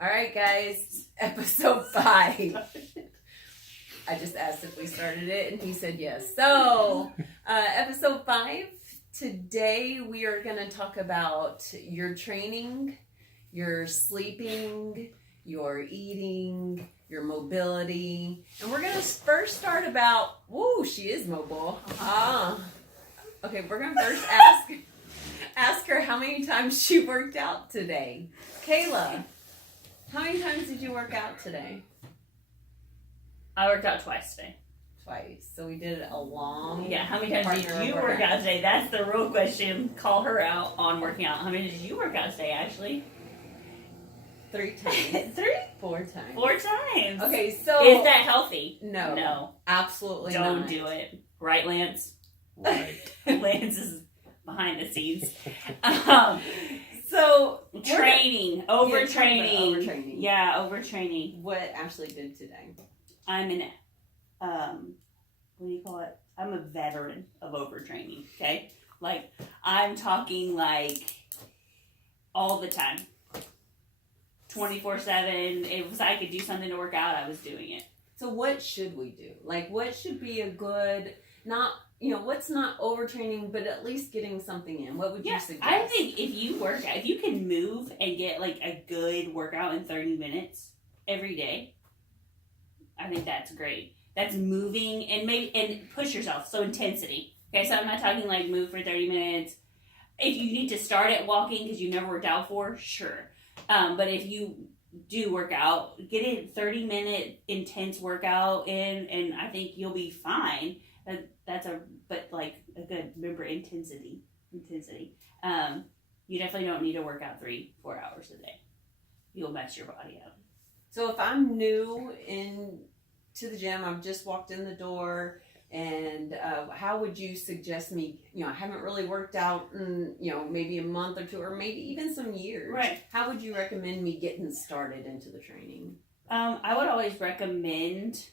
All right, guys, episode 5. I just asked if we started it, and he said yes. So, episode 5, today we are going to talk about your training, your sleeping, your eating, your mobility. And we're going to first start about, woo, she is mobile. Okay, we're going to first ask her how many times she worked out today. Kayla, how many times did you work out today? I worked out twice today. Twice. So we did a long. Yeah, how many times did you work out today? That's the real question. Call her out on working out. How many did you work out today, Ashley? 3 times. 4 times. 4 times. Okay, so. Is that healthy? No. No. Absolutely Don't not. do it. Right, Lance? Right. Lance is behind the scenes. So. Training. Overtraining. Overtraining. Yeah, overtraining. What Ashley did today. I'm an, what do you call it? I'm a veteran of overtraining, okay? Like, I'm talking like all the time. 24/7. If I could do something to work out, I was doing it. So what should we do? Like, what should be a good, what's not overtraining, but at least getting something in? What would you suggest? I think if you can move and get like a good workout in 30 minutes every day, I think that's great. That's moving and push yourself. So intensity. Okay, so I'm not talking like move for 30 minutes. If you need to start at walking because you never worked out for, sure. But if you do work out, get a 30-minute intense workout in, and I think you'll be fine. But like a good, remember, intensity. You definitely don't need to work out 3-4 hours a day. You'll mess your body up. So if I'm new to the gym, I've just walked in the door, and how would you suggest me, I haven't really worked out in, maybe a month or 2, or maybe even some years. Right. How would you recommend me getting started into the training? I would always recommend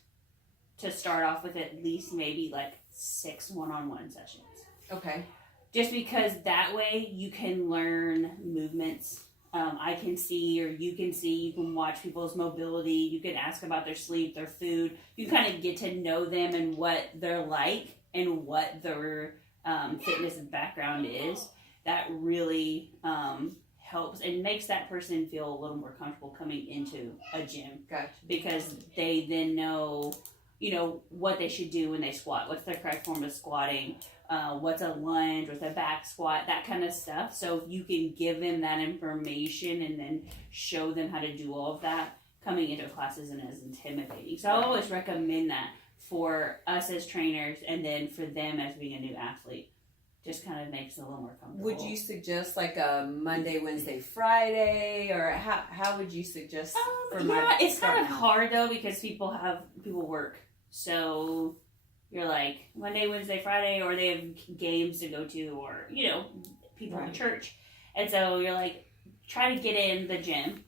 to start off with at least maybe like 6 one-on-one sessions. Okay. Just because that way you can learn movements. I can see, or you can see, you can watch people's mobility, you can ask about their sleep, their food, you kind of get to know them and what they're like and what their fitness background is. That really helps and makes that person feel a little more comfortable coming into a gym. Gotcha. Because they then know, what they should do when they squat, what's their correct form of squatting, what's a lunge, what's a back squat, that kind of stuff. So if you can give them that information and then show them how to do all of that, coming into a class isn't as intimidating. So I always recommend that for us as trainers, and then for them as being a new athlete. Just kind of makes it a little more comfortable. Would you suggest like a Monday, Wednesday, Friday, or how would you suggest? It's kind of hard though because people work. So you're like Monday, Wednesday, Friday, or they have games to go to, or, people in church. And so you're like, try to get in the gym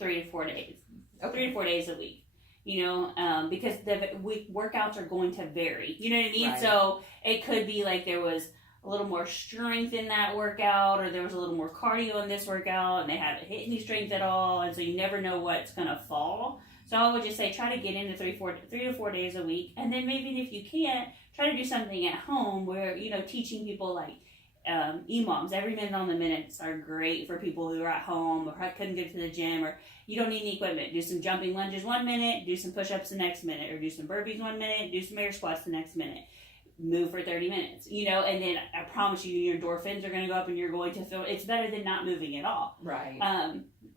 3 to 4 days. Okay. 3 to 4 days a week. Because the workouts are going to vary. You know what I mean? Right. So it could be like there was a little more strength in that workout, or there was a little more cardio in this workout, and they haven't hit any strength at all, and so you never know what's going to fall. So I would just say try to get into 3 to 4 days a week, and then maybe if you can't, try to do something at home where, teaching people like EMOMs, every minute on the minutes, are great for people who are at home or couldn't get to the gym, or you don't need any equipment. Do some jumping lunges 1 minute, do some push-ups the next minute, or do some burpees 1 minute, do some air squats the next minute. Move for 30 minutes, and then I promise you your endorphins are going to go up and you're going to feel it's better than not moving at all. Right.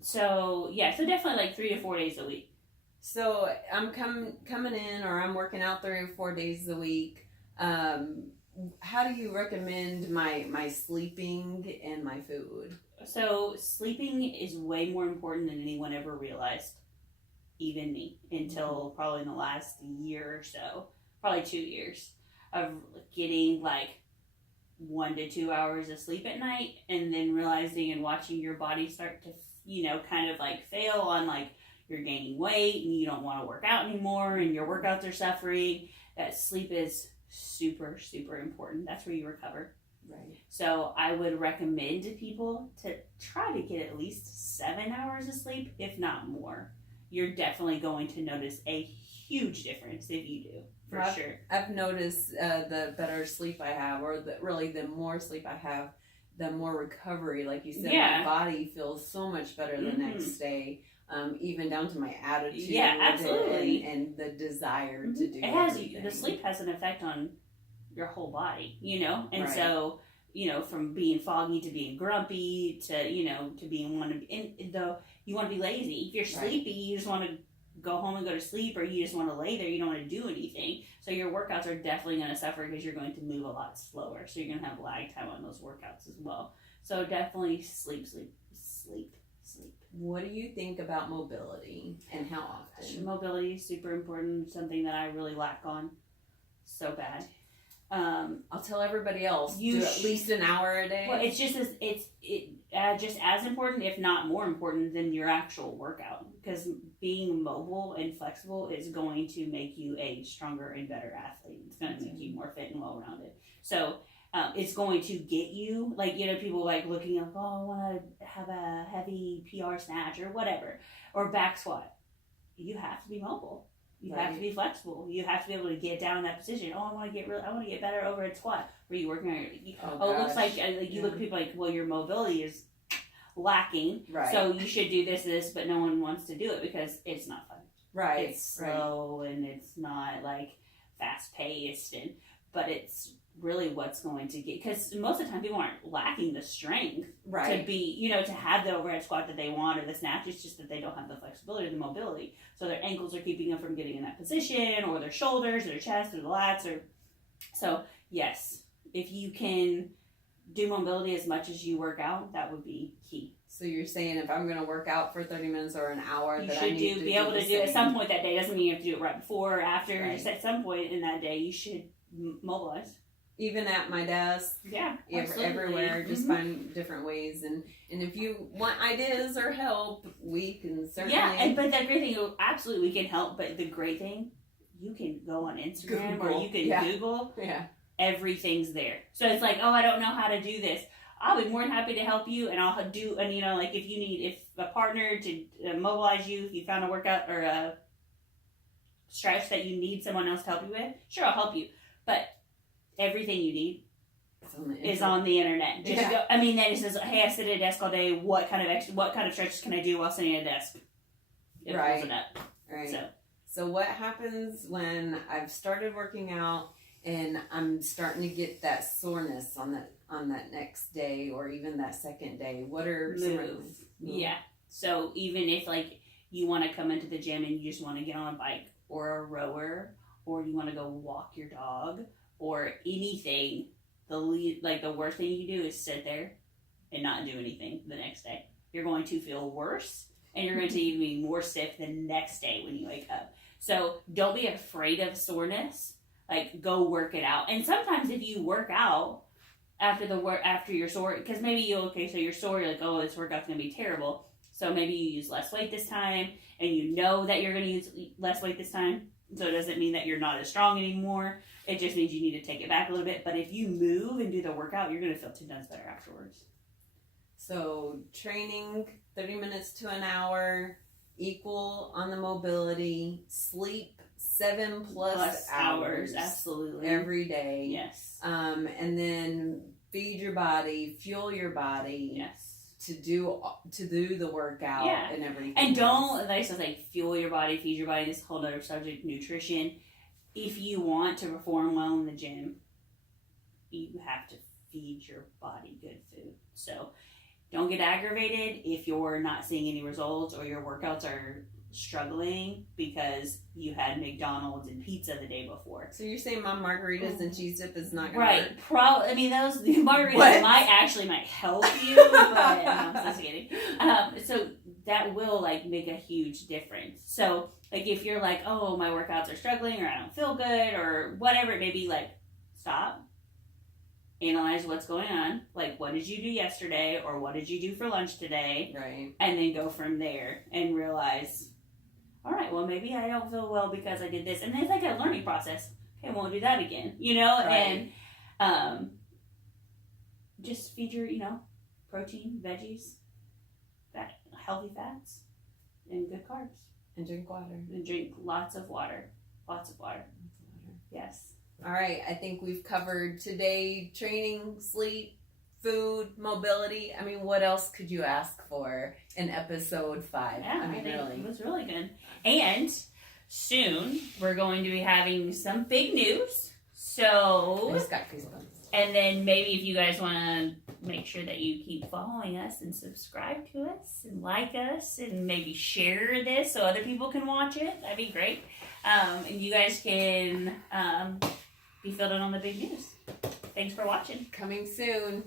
So definitely like 3 to 4 days a week. So I'm coming in, or I'm working out 3 or 4 days a week. How do you recommend my sleeping and my food? So sleeping is way more important than anyone ever realized, even me, until probably in the last year or so, probably 2 years, of getting like 1 to 2 hours of sleep at night, and then realizing and watching your body start to, kind of like fail on like you're gaining weight and you don't want to work out anymore and your workouts are suffering. That sleep is super, super important. That's where you recover. Right. So I would recommend to people to try to get at least 7 hours of sleep, if not more. You're definitely going to notice a huge difference if you do, for sure. I've noticed the better sleep I have, or the more sleep I have, the more recovery. Like you said, my body feels so much better the next day. Even down to my attitude. Yeah, absolutely. And the desire to do it. The sleep has an effect on your whole body, and so, from being foggy to being grumpy to, to being you want to be lazy. If you're sleepy, you just want to go home and go to sleep, or you just want to lay there, you don't want to do anything. So your workouts are definitely going to suffer because you're going to move a lot slower. So you're going to have lag time on those workouts as well. So definitely sleep. What do you think about mobility and how often? Mobility is super important, something that I really lack on so bad. I'll tell everybody else, do at least an hour a day. Well, it's just just as important, if not more important, than your actual workout. Because being mobile and flexible is going to make you a stronger and better athlete. It's going to make you more fit and well-rounded. So it's going to get you, people looking up, I want to have a heavy PR snatch or whatever, or back squat. You have to be mobile. You have to be flexible. You have to be able to get down in that position. I want to get better over a squat. Where you working on your? It looks like you look at people like, well, your mobility is lacking. Right. So you should do this, but no one wants to do it because it's not fun. Right. It's slow and it's not fast paced, but it's really what's going to get, because most of the time people aren't lacking the strength to be, to have the overhead squat that they want or the snatch. It's just that they don't have the flexibility or the mobility. So their ankles are keeping them from getting in that position, or their shoulders, or their chest, or the lats. So yes, if you can do mobility as much as you work out, that would be key. So you're saying if I'm going to work out for 30 minutes or an hour, you should be able to do it at some point that day. Doesn't mean you have to do it right before or after. Just at some point in that day, you should mobilize. Even at my desk, everywhere, just find different ways. And if you want ideas or help, we can certainly. But the great thing, absolutely, we can help. But the great thing, you can go on Instagram or you can Google. Yeah. Everything's there. So it's I don't know how to do this. I'll be more than happy to help you, and I'll do. And if a partner to mobilize you, if you found a workout or a stretch that you need someone else to help you with, sure, I'll help you. But everything you need is on the internet. Just go. Then it says, "Hey, I sit at a desk all day. What kind of stretches can I do while sitting at a desk?" It pulls it up. Right. So what happens when I've started working out and I'm starting to get that soreness on that next day or even that second day? What are move? Yeah. So even if you want to come into the gym and you just want to get on a bike or a rower, or you want to go walk your dog, or anything, the worst thing you can do is sit there and not do anything the next day. You're going to feel worse, and you're going to even be more stiff the next day when you wake up. So don't be afraid of soreness. Go work it out. And sometimes if you work out after you're sore, because maybe so you're sore, you're oh, this workout's going to be terrible. So maybe you use less weight this time, and you know that you're going to use less weight this time. So it doesn't mean that you're not as strong anymore. It just means you need to take it back a little bit. But if you move and do the workout, you're going to feel 2 times better afterwards. So training 30 minutes to an hour, equal on the mobility, sleep 7+ hours. Absolutely. Every day. Yes. And then feed your body, fuel your body. Yes. To do the workout and everything. And don't, fuel your body, feed your body, this is a whole other subject, nutrition. If you want to perform well in the gym, you have to feed your body good food. So don't get aggravated if you're not seeing any results or your workouts are struggling because you had McDonald's and pizza the day before. So you're saying my margaritas and cheese dip is not going to work? Right. Those margaritas might help you, but no, I'm just kidding. So that will make a huge difference. So if you're oh, my workouts are struggling, or I don't feel good, or whatever it may be, stop. Analyze what's going on. What did you do yesterday, or what did you do for lunch today? Right. And then go from there and realize, all right, well, maybe I don't feel well because I did this. And it's a learning process. Okay, I won't do that again, Right. And just feed your, protein, veggies, healthy fats, and good carbs. And drink water. And drink lots of water. Lots of water. Yes. All right. I think we've covered today training, sleep, food, mobility. I mean, what else could you ask for in episode 5? Yeah, I mean, really. It was really good. And soon we're going to be having some big news. So, I just got goosebumps. And then maybe if you guys want to make sure that you keep following us and subscribe to us and like us and maybe share this so other people can watch it, that'd be great. And you guys can be filled in on the big news. Thanks for watching. Coming soon.